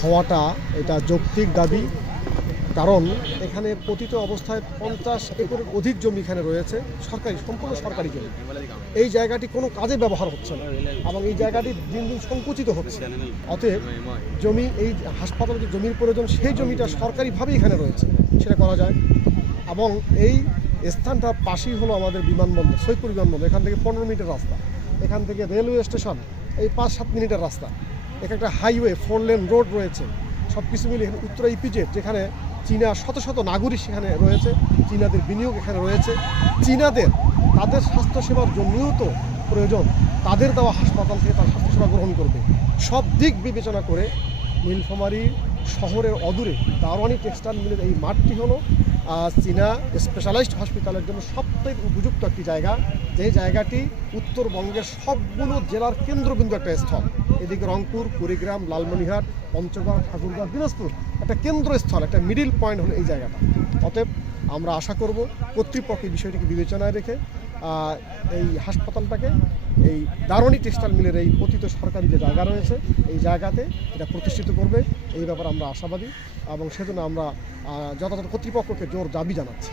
হওয়াটা এটা যৌক্তিক দাবি। কারণ এখানে পতিত অবস্থায় 50 একরের অধিক জমি এখানে রয়েছে, সরকারি, সম্পূর্ণ সরকারি জমি। এই জায়গাটি কোনো কাজে ব্যবহার হচ্ছে না এবং এই জায়গাটি দিন দিন সংকুচিত হচ্ছে। অতএব জমি, এই হাসপাতালে যে জমির প্রয়োজন সেই জমিটা সরকারিভাবেই এখানে রয়েছে, সেটা করা যায়। এবং এই স্থানটার পাশেই হলো আমাদের বিমানবন্দর, সৈয়দপুর বিমানবন্দর। এখান থেকে 15 মিনিটের রাস্তা, এখান থেকে রেলওয়ে স্টেশন এই 5-7 মিনিটের রাস্তা। এখানে একটা হাইওয়ে, 4 লেন রোড রয়েছে। সব কিছু মিলিয়ে এখানে উত্তরা ইপিজেড, যেখানে চীনা শত শত নাগরিক সেখানে রয়েছে, চীনাদের বিনিয়োগ এখানে রয়েছে। চীনাদের তাদের স্বাস্থ্যসেবার জন্যও তো প্রয়োজন, তাদের দেওয়া হাসপাতাল থেকে তার স্বাস্থ্যসেবা গ্রহণ করবে। সব দিক বিবেচনা করে নীলফামারী শহরের অদূরে দারোয়ানি টেক্সটাইল মিলের এই মাঠটি হলো চীনা স্পেশালাইজড হসপিটালের জন্য সবথেকে উপযুক্ত একটি জায়গা, যে জায়গাটি উত্তরবঙ্গের সবগুলো জেলার কেন্দ্রবিন্দু একটা স্থল। এদিকে রংপুর, কুড়িগ্রাম, লালমনিরহাট, পঞ্চগড়, ঠাকুরগাঁও, দিনাজপুর একটা কেন্দ্রস্থল, একটা মিডিল পয়েন্ট হলো এই জায়গাটা। অতএব আমরা আশা করব কর্তৃপক্ষ এই বিষয়টিকে বিবেচনায় রেখে এই হাসপাতালটাকে এই দারোয়ানি টেক্সটাইল মিলের এই পতিত সরকারি যে জায়গা রয়েছে এই জায়গাতে এটা প্রতিষ্ঠিত করবে, এই ব্যাপারে আমরা আশাবাদী এবং সেজন্য আমরা যথাযথ কর্তৃপক্ষকে জোর দাবি জানাচ্ছি।